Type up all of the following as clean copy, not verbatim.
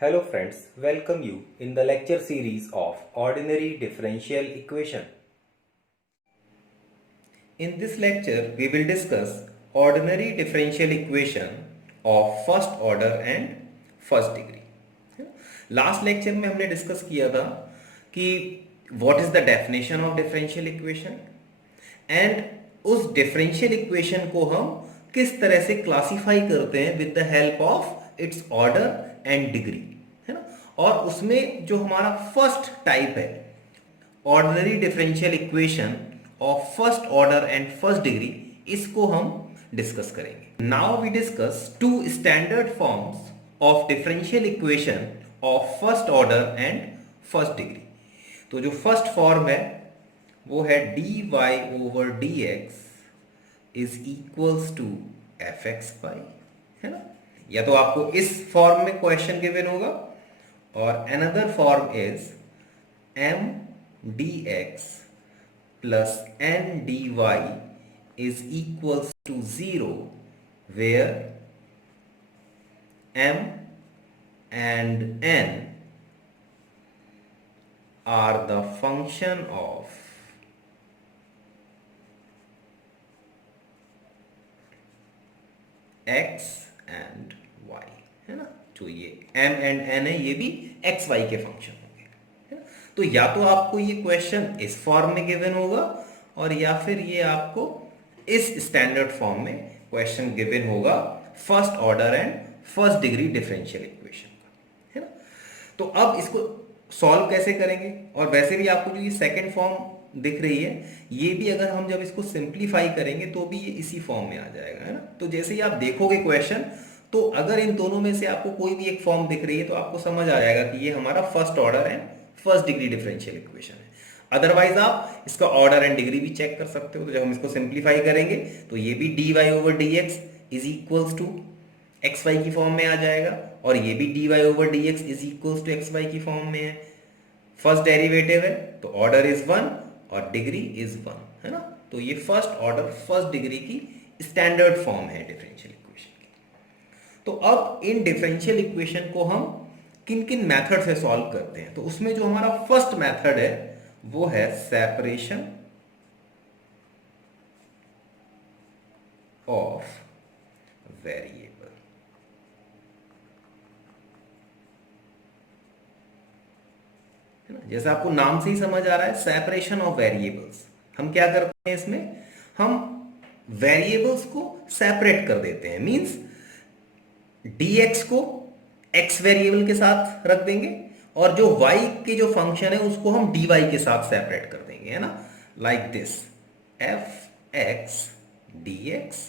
Hello friends, welcome you in the lecture series of Ordinary Differential Equation. In this lecture, we will discuss ordinary differential equation of first order and first degree. Last lecture में हमने discuss किया था कि what is the definition of differential equation and उस differential equation को हम किस तरह से क्लासिफाई करते हैं with the help of its order and degree, है ना। और उसमें जो हमारा फर्स्ट टाइप है ordinary differential equation of first order and first degree, इसको हम डिस्कस करेंगे। Now we discuss two standard forms of differential equation of first order and first degree. तो जो फर्स्ट फॉर्म है वो है dy over dx is equals to F x y, है ना। या तो आपको इस फॉर्म में क्वेश्चन गिवन होगा और another form is m dx plus n dy is equals to 0 where m and n are the function of x and y, है ना। जो ये m and n है ये भी x y के फंक्शन होंगे, है ना। तो या तो आपको ये क्वेश्चन इस फॉर्म में गिवन होगा और या फिर ये आपको इस स्टैंडर्ड फॉर्म में क्वेश्चन गिवन होगा first order and first degree differential equation का, है ना। तो अब इसको सॉल्व कैसे करेंगे, और वैसे भी आपको जो ये सेकंड फॉर्म दिख रही है ये भी अगर हम जब इसको सिंप्लीफाई करेंगे तो भी ये इसी फॉर्म में आ जाएगा, है ना। तो जैसे ही आप देखोगे क्वेश्चन, तो अगर इन दोनों में से आपको कोई भी एक फॉर्म दिख रही है तो आपको समझ आ जाएगा कि ये हमारा first order and first degree differential equation है। अदरवाइज आप इसका ऑर्डर एंड डिग्री भी चेक कर सकते हो। तो जब हम इसको सिंप्लीफाई करेंगे तो ये भी dy over dx is equals to x y की फॉर्म में आ जाएगा और ये भी dy over dx is equals to x y की फॉर्म में है। फर्स्ट डेरिवेटिव है तो ऑर्डर इज 1 और डिग्री इज 1, है ना। तो ये फर्स्ट ऑर्डर फर्स्ट डिग्री की स्टैंडर्ड फॉर्म है डिफरेंशियल इक्वेशन की। तो अब इन डिफरेंशियल इक्वेशन को हम किन किन मेथड से सॉल्व करते हैं, तो उसमें जो हमारा फर्स्ट मेथड है वो है सेपरेशन ऑफ वेरिएबल, है ना। जैसे आपको नाम से ही समझ आ रहा है सेपरेशन ऑफ वेरिएबल्स। हम क्या करते हैं इसमें, हम वेरिएबल्स को सेपरेट कर देते हैं। मींस dx को x वेरिएबल के साथ रख देंगे और जो y के जो फंक्शन है उसको हम dy के साथ सेपरेट कर देंगे, है ना। Like this f x dx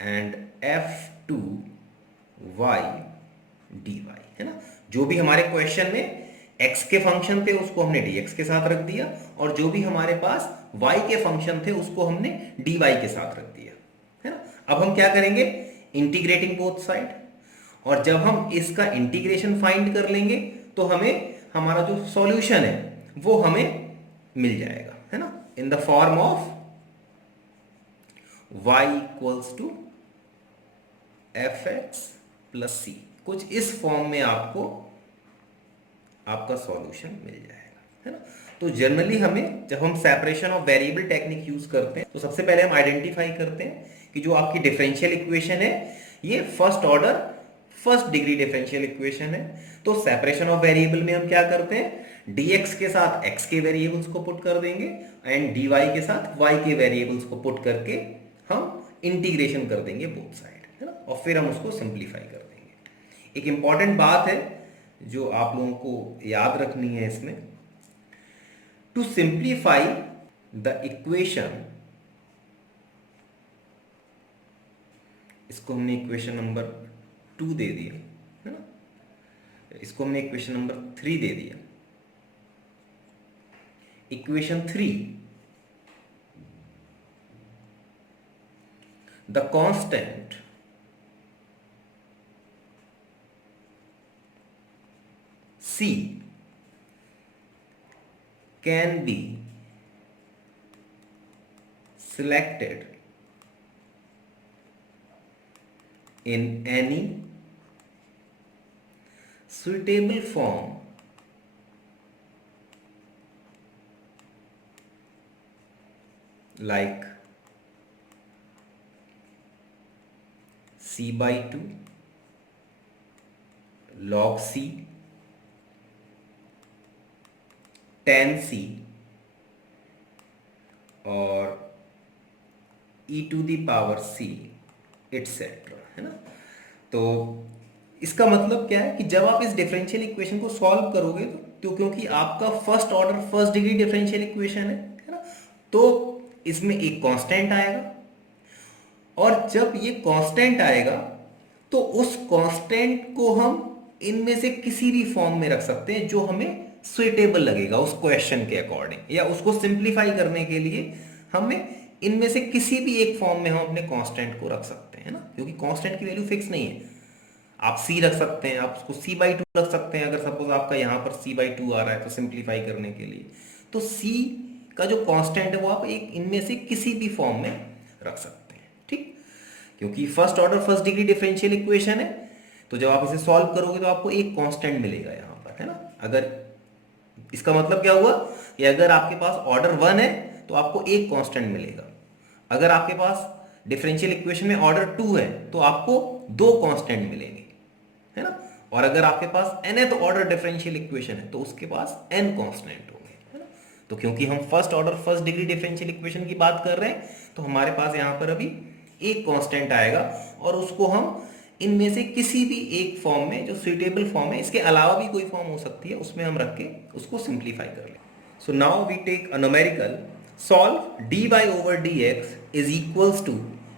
and f2 y dy, है ना। जो भी हमारे क्वेश्चन में x के फंक्शन थे उसको हमने dx के साथ रख दिया और जो भी हमारे पास y के फंक्शन थे उसको हमने dy के साथ रख दिया, है ना। अब हम क्या करेंगे, इंटीग्रेटिंग बोथ साइड, और जब हम इसका इंटीग्रेशन फाइंड कर लेंगे तो हमें हमारा जो सॉल्यूशन है वो हमें मिल जाएगा, है ना, in the form of y equals to F X plus C. कुछ इस फॉर्म में आपको आपका सॉल्यूशन मिल जाएगा, है ना। तो जनरली हमें जब हम separation of variable technique use करते हैं तो सबसे पहले हम आइडेंटिफाई करते हैं कि जो आपकी डिफरेंशियल इक्वेशन है ये first order first degree differential equation है। तो सेपरेशन ऑफ वेरिएबल में हम क्या करते हैं, dx के साथ x के वेरिएबल्स को पुट कर देंगे एंड dy के साथ y के वेरिएबल्स को पुट करके हम इंटीग्रेशन कर देंगे बोथ साइड, है ना, और फिर हम उसको सिंप्लीफाई कर देंगे। एक इंपॉर्टेंट बात है जो आप लोगों को याद रखनी है इसमें, टू सिंप्लीफाई द इक्वेशन, इसको हमने इक्वेशन नंबर 2 दे दिया, है ना, इसको हमने इक्वेशन नंबर 3 दे दिया। Equation 3, the constant c can be selected in any suitable form like c by 2 log c tan c और e to the power c etcetera, है ना। तो इसका मतलब क्या है कि जब आप इस डिफरेंशियल इक्वेशन को सॉल्व करोगे तो क्योंकि आपका first order first degree differential equation है ना, तो इसमें एक कांस्टेंट आएगा, और जब ये कांस्टेंट आएगा तो उस कांस्टेंट को हम इनमें से किसी भी फॉर्म में रख सकते हैं जो हमें सुइटेबल लगेगा उस क्वेश्चन के अकॉर्डिंग, या उसको सिंप्लीफाई करने के लिए हमें इनमें से किसी भी एक फॉर्म में हम अपने कांस्टेंट को रख सकते हैं ना, क्योंकि कांस्टेंट की वैल्यू फिक्स नहीं है। आप c रख सकते हैं, आप उसको c बाई 2 रख सकते हैं, अगर सपोज आपका यहाँ पर c बाई 2 आ रहा है तो सिंप्लीफाई करने के लिए, तो c का जो कांस्टेंट है वो आप एक इनमें से किसी भी फॉर्म में रख सकते हैं, ठीक। क्योंकि first order first degree differential equation है, तो जब आप इसे सॉल्व करोगे तो आपको एक कांस्टेंट मिलेगा यहाँ पर, है ना। अगर इसका मतलब क्या हुआ कि अगर आपके पास ऑर्डर 1 है तो आपको एक कांस्टेंट मिलेगा, अगर आपके पास डिफरेंशियल इक्वेशन में ऑर्डर 2 है तो आपको दो कांस्टेंट मिलेंगे, है ना। और अगर आपके पास n है तो ऑर्डर डिफरेंशियल इक्वेशन है तो उसके पास n कांस्टेंट होंगे, है ना। तो क्योंकि हम first order first degree differential equation की बात कर रहे हैं तो हमारे पास यहाँ पर अभी एक कांस्टेंट आएगा, और उसको हम इनमें से किसी भी एक फॉर्म में जो सुइटेबल फॉर्म है, इसके अलावा भी कोई फॉर्म हो सकती है, उसमें हम रख के उसको सिंप्लीफाई कर लें। So now we take a numerical, solve dy over dx is equals to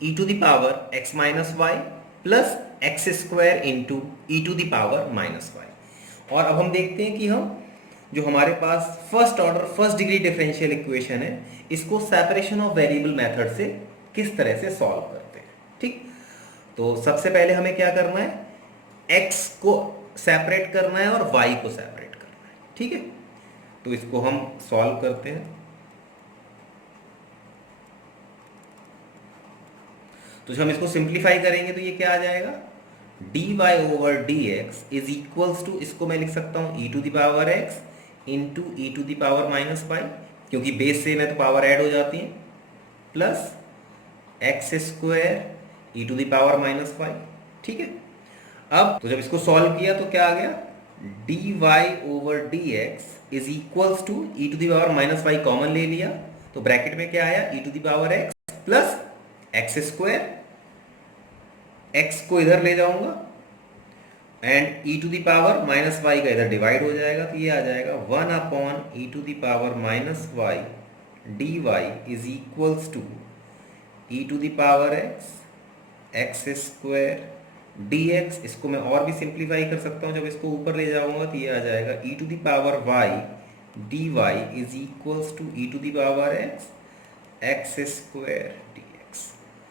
e to the power x minus y plus x square into e to the power minus y। और अब हम देखते हैं कि हम जो हमारे पास first order first degree differential equation है, इसको सेपरेशन ऑफ वेरिएबल मेथड से किस तरह से सॉल्व करते हैं, ठीक। तो सबसे पहले हमें क्या करना है, x को सेपरेट करना है और y को सेपरेट करना है, ठीक है। तो इसको हम सॉल्व करते हैं। तो जब हम इसको सिंप्लीफाई करेंगे तो ये क्या आ जाएगा, dy over dx is equals to, इसको मैं लिख सकता हूं e to the power x into e to the power minus y, क्योंकि बेस से में तो पावर ऐड हो जाती है, plus x square e to the power minus y, ठीक है। अब तो जब इसको सॉल्व किया तो क्या आ गया, dy over dx is equals to e to the power minus y, common ले लिया तो ब्रैकेट में क्या आया, e to the power x plus x square, x को इधर ले जाऊंगा and e to the power minus y का इधर डिवाइड हो जाएगा, तो ये आ जाएगा 1 upon e to the power minus y dy is equals to e to the power x square dx। इसको मैं और भी सिंप्लीफाई कर सकता हूँ, जब इसको ऊपर ले जाऊंगा तो ये आ जाएगा e to the power y dy is equals to e to the power x square dx।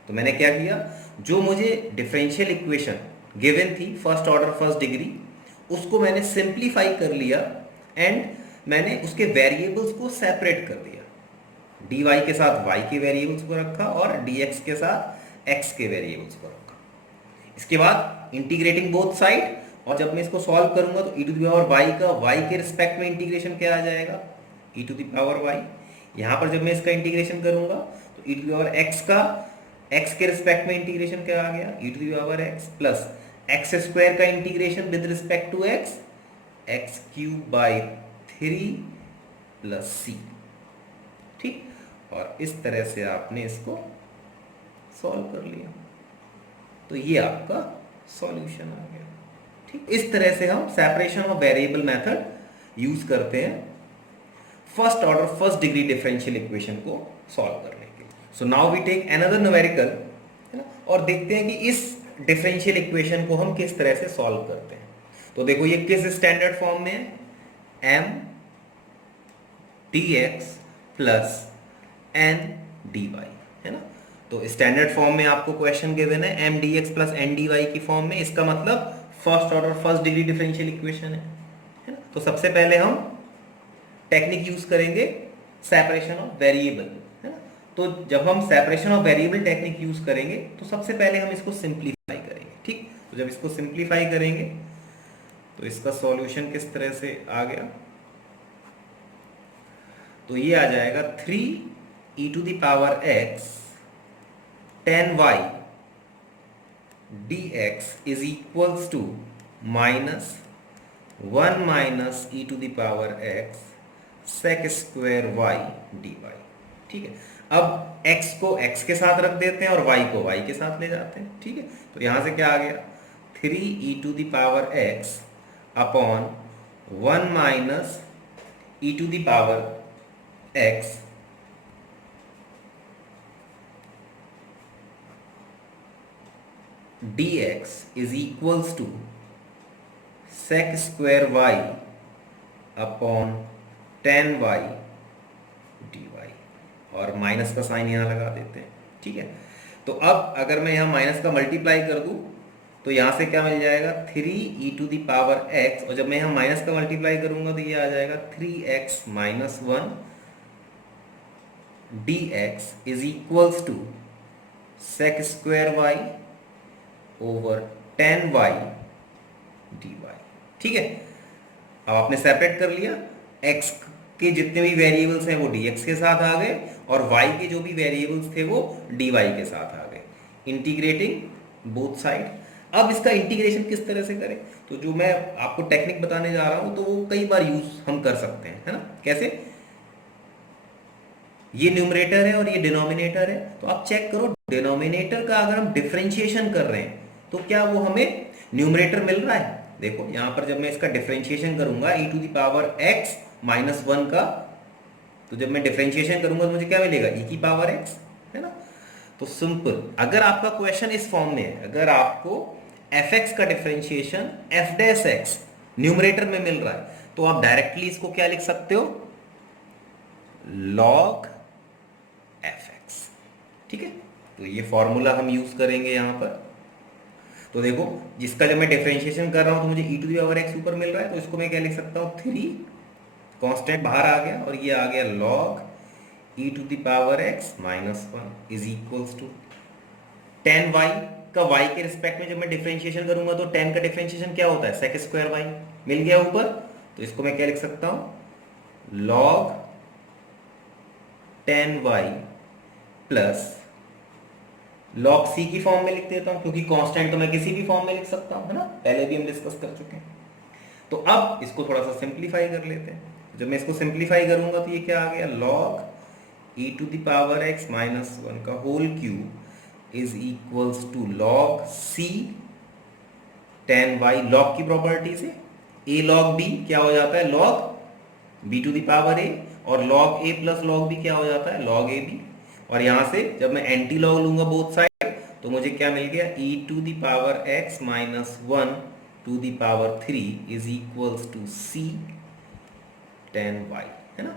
तो मैंने क्या किया, जो मुझे डिफरेंशियल इक्वेशन गिवन थी फर्स्ट ऑर्डर फर्स्ट डिग्री, उसको मैंने सिंप्लीफाई कर लिया एंड मैंने उसके वेरिएबल्स को सेपरेट कर दिया, dy के साथ y के वेरिएबल्स को रखा और dx के साथ x के वेरिएबल्स को रखा। इसके बाद इंटीग्रेटिंग बोथ साइड, और जब मैं इसको सॉल्व करूंगा तो e to the power y का y के रिस्पेक्ट में इंटीग्रेशन क्या आ जाएगा, e to the power y। यहाँ पर जब मैं इसका इंटीग्रेशन करूंगा तो e to the power x का x के रिस्पेक्ट में इंटीग्रेशन क्या आ गया, e to the power x plus x square का integration with respect to x cube by 3 plus c, ठीक। और इस तरह से आपने इसको सॉल्व कर लिया, तो ये आपका सॉल्यूशन आ गया, ठीक। इस तरह से हम separation of variable method use करते हैं first order first degree differential equation को सॉल्व करने के लिए। So now we take another numerical, है ना, और देखते हैं कि इस डिफरेंशियल इक्वेशन को हम किस तरह से सॉल्व करते हैं। तो देखो ये किस स्टैंडर्ड फॉर्म में है, m dx plus n dy, है ना। तो स्टैंडर्ड फॉर्म में आपको क्वेश्चन गिवन है m dx plus n dy की फॉर्म में, इसका मतलब first order first degree differential equation है ना। तो सबसे पहले हम टेक्निक यूज करेंगे सेपरेशन ऑफ वेरिएबल, है ना। तो जब हम separation of variable technique use करेंगे तो सबसे पहले हम इसको सिंप्लीफाई करेंगे, ठीक। तो जब इसको सिंप्लीफाई करेंगे तो इसका सॉल्यूशन किस तरह से आ गया, तो ये आ जाएगा 3e⁻x tan y dx is equals to -1 e⁻x sec square y dy। ठीक है, अब x को x के साथ रख देते हैं और y को y के साथ ले जाते हैं। ठीक है, तो यहां से क्या आ गया 3e⁻x upon 1 e⁻x dx is equals to sec square y upon tan y dy, और माइनस का साइन यहाँ लगा देते हैं। ठीक है, तो अब अगर मैं यहाँ माइनस का मल्टीप्लाई कर दूं तो यहाँ से क्या मिल जाएगा 3e⁻x, और जब मैं यहाँ माइनस का मल्टीप्लाई करूंगा तो ये आ जाएगा 3x - 1 dx is equals to sec square y over tan y dy। ठीक है, अब आपने सेपरेट कर लिया, x के जितने भी वेरिएबल्स हैं वो dx के साथ आ गए और y के जो भी वेरिएबल्स थे वो dy के साथ आ गए, इंटीग्रेटिंग बोथ साइड। अब इसका इंटीग्रेशन किस तरह से करें, तो जो मैं आपको टेक्निक बताने जा रहा हूं तो वो कई बार यूज हम कर सकते हैं, है ना। कैसे, ये न्यूमरेटर है और ये डिनोमिनेटर है, तो आप चेक करो डिनोमिनेटर का अगर हम डिफरेंशिएशन कर रहे हैं तो क्या वो हमें न्यूमरेटर मिल रहा है। देखो यहां पर जब मैं इसका डिफरेंशिएशन करूंगा e⁻x - 1 का, तो जब मैं डिफरेंशिएशन करूंगा तो मुझे क्या मिलेगा e⁻x, है ना। तो सिंपल, अगर आपका क्वेश्चन इस फॉर्म में है, अगर आपको fx का डिफरेंशिएशन f' न्यूमरेटर में मिल रहा है तो आप डायरेक्टली इसको क्या लिख सकते हो, log fx। ठीक है, तो ये फॉर्मूला हम यूज करेंगे यहां पर। तो देखो जिसका जब मैं डिफरेंशिएशन कर रहा हूं तो मुझे e⁻x ऊपर मिल रहा है, तो इसको मैं क्या लिख सकता हूं 3, कांस्टेंट बाहर आ गया और ये आ गया log e⁻x - 1 is equals to tan y का y के रिस्पेक्ट में जब मैं डिफरेंशिएशन करूंगा तो tan का डिफरेंशिएशन क्या होता है sec स्क्वायर y, मिल गया ऊपर, तो इसको मैं क्या लिख सकता हूं log tan y plus log c की फॉर्म में लिख देता हूं क्योंकि कांस्टेंट तो मैं किसी भी फॉर्म में लिख सकता हूं, है ना, पहले भी हम डिस्कस कर चुके हैं। तो अब इसको थोड़ा सा सिंप्लीफाई कर लेते हैं। जब मैं इसको सिंप्लीफाई करूंगा तो ये क्या आ गया log e⁻x - 1 का whole cube is equals to log c tan y, log की प्रॉपर्टी से a log b क्या हो जाता है log b⁴a, और log a plus log b क्या हो जाता है log ab, और यहां से जब मैं एंटी लॉग लूंगा बोथ साइड तो मुझे क्या मिल गया e⁻x - 1⁻³ is equals to c tan y, है ना,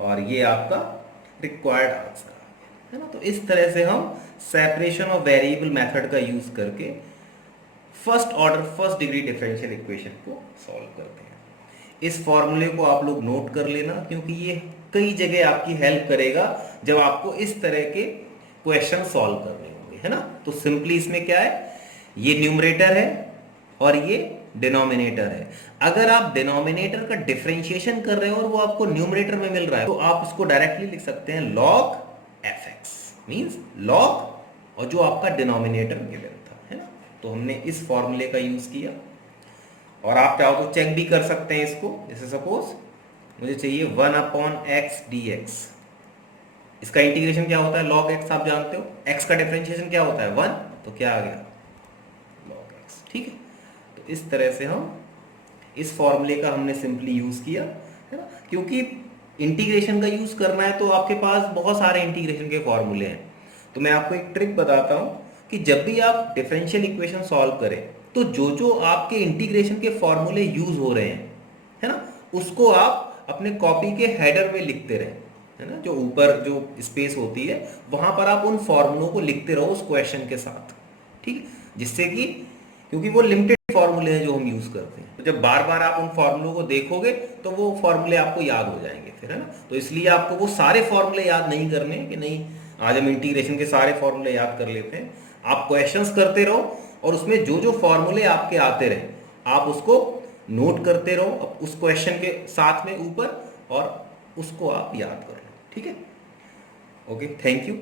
और ये आपका रिक्वायर्ड आंसर है ना। तो इस तरह से हम सेपरेशन ऑफ वेरिएबल मेथड का यूज करके first order first degree differential equation को सॉल्व करते हैं। इस फॉर्मूले को आप लोग नोट कर लेना क्योंकि ये कई जगह आपकी हेल्प करेगा जब आपको इस तरह के क्वेश्चन सॉल्व करने होंगे, है ना। तो सिंपली इसमें क्या है, ये न्यूमरेटर है और ये डिनोमिनेटर है। अगर आप डिनोमिनेटर का डिफरेंशिएशन कर रहे हो और वो आपको न्यूमरेटर में मिल रहा है तो आप इसको डायरेक्टली लिख सकते हैं log fx, मींस log और जो आपका डिनोमिनेटर गिवन था, है ना। तो हमने इस फॉर्मूले का यूज किया और आप चाहो तो चेक भी कर सकते हैं इसको। जैसे सपोज मुझे चाहिए 1/x dx, इसका इंटीग्रेशन क्या होता है log x, आप जानते हो x का डिफरेंशिएशन क्या होता है 1, तो क्या आ गया log x। ठीक है, तो इस तरह से हम इस फॉर्मूले का हमने सिंपली यूज किया, है ना। क्योंकि इंटीग्रेशन का यूज करना है तो आपके पास बहुत सारे इंटीग्रेशन के फॉर्मूले हैं। तो मैं आपको एक ट्रिक बताता हूं कि जब भी आप डिफरेंशियल इक्वेशन सॉल्व करें तो जो जो आपके इंटीग्रेशन के फॉर्मूले यूज हो रहे हैं, है ना, उसको आप अपने कॉपी के हेडर में लिखते रहें, है ना। जो ऊपर जो स्पेस होती है वहां पर आप उन फॉर्मूलों को लिखते रहो उस क्वेश्चन के साथ, ठीक, जिससे कि क्योंकि वो लिमिटेड फॉर्मूले हैं जो हम यूज करते हैं, तो जब बार बार आप उन फॉर्मूलों को देखोगे तो वो फॉर्मूले आपको याद हो जाएंगे फिर, है ना। तो इसलिए आपको वो सारे फॉर्मूले याद नहीं करने कि नहीं आज हम इंटीग्रेशन के सारे फॉर्मूले याद कर लेते हैं। आप क्वेश्चंस करते रहो और उसमें जो जो फॉर्मूले आपके आते रहे आप उसको नोट करते रहो अब उस क्वेश्चन के साथ में ऊपर, और उसको आप याद कर लो। ठीक है, ओके, थैंक यू।